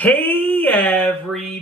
Hey everybody,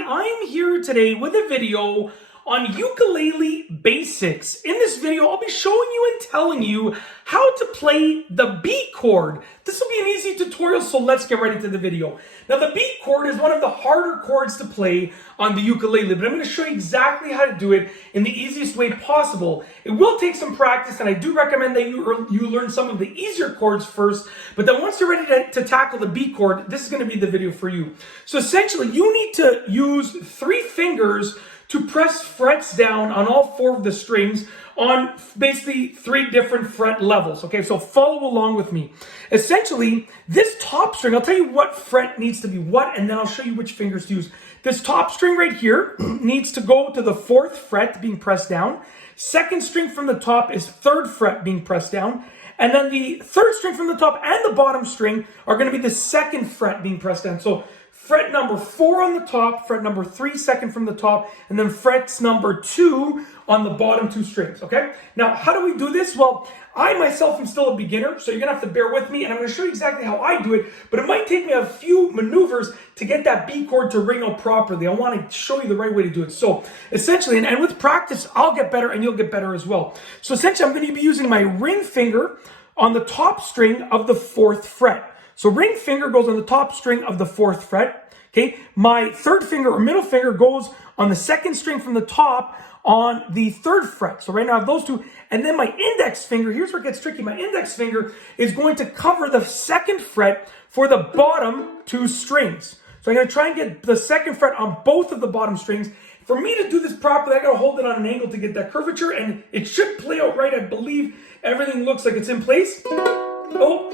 I'm here today with a video on ukulele basics. In this video, I'll be showing you and telling you how to play the B chord. This will be an easy tutorial, so let's get right into the video. Now, the B chord is one of the harder chords to play on the ukulele, but I'm going to show you exactly how to do it in the easiest way possible. It will take some practice, and I do recommend that you learn some of the easier chords first, but then once you're ready to tackle the B chord, this is going to be the video for you. So essentially, you need to use 3 fingers to press frets down on all 4 of the strings on basically 3 different fret levels. Okay, so follow along with me. Essentially, this top string, I'll tell you what fret needs to be what, and then I'll show you which fingers to use. This top string right here needs to go to the 4th fret being pressed down. 2nd string from the top is 3rd fret being pressed down. And then the 3rd string from the top and the bottom string are going to be the 2nd fret being pressed down. So fret number 4 on the top, fret number 3 2nd from the top, and then frets number 2 on the bottom 2 strings, okay? Now, how do we do this? Well, I myself am still a beginner, so you're gonna have to bear with me, and I'm gonna show you exactly how I do it, but it might take me a few maneuvers to get that B chord to ring out properly. I wanna show you the right way to do it. So essentially, and with practice, I'll get better and you'll get better as well. So essentially, I'm gonna be using my ring finger on the top string of the 4th fret. So ring finger goes on the top string of the 4th fret, okay? My 3rd finger or middle finger goes on the 2nd string from the top on the 3rd fret. So right now I have those 2. And then my index finger, here's where it gets tricky. My index finger is going to cover the 2nd fret for the bottom 2 strings. So I'm gonna try and get the 2nd fret on both of the bottom strings. For me to do this properly, I gotta hold it on an angle to get that curvature, and it should play out right. I believe everything looks like it's in place. Oh.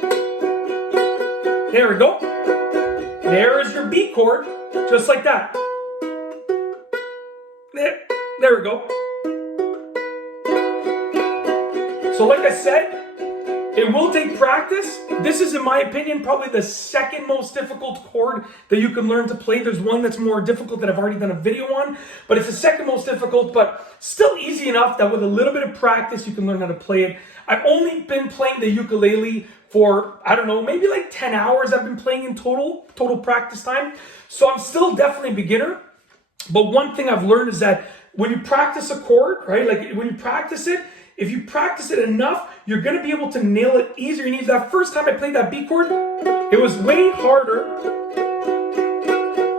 There we go. There is your B chord, just like that. There we go. So like I said, it will take practice. This is, in my opinion, probably the 2nd most difficult chord that you can learn to play. There's one that's more difficult that I've already done a video on, but it's the 2nd most difficult, but still easy enough that with a little bit of practice, you can learn how to play it. I've only been playing the ukulele for, I don't know, maybe like 10 hours I've been playing in total practice time. So I'm still definitely a beginner. But one thing I've learned is that when you practice a chord, right, like when you practice it, if you practice it enough, you're going to be able to nail it easier. And that first time I played that B chord, it was way harder.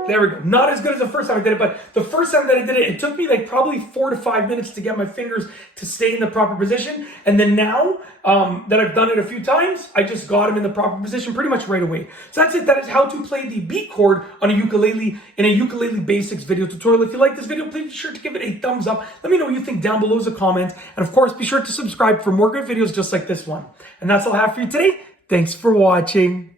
There we go. Not as good as the first time I did it, but the first time that I did it, it took me like probably 4 to 5 minutes to get my fingers to stay in the proper position. And then now that I've done it a few times, I just got them in the proper position pretty much right away. So that's it. That is how to play the B chord on a ukulele in a ukulele basics video tutorial. If you like this video, please be sure to give it a thumbs up. Let me know what you think down below as a comment. And of course, be sure to subscribe for more great videos just like this one. And that's all I have for you today. Thanks for watching.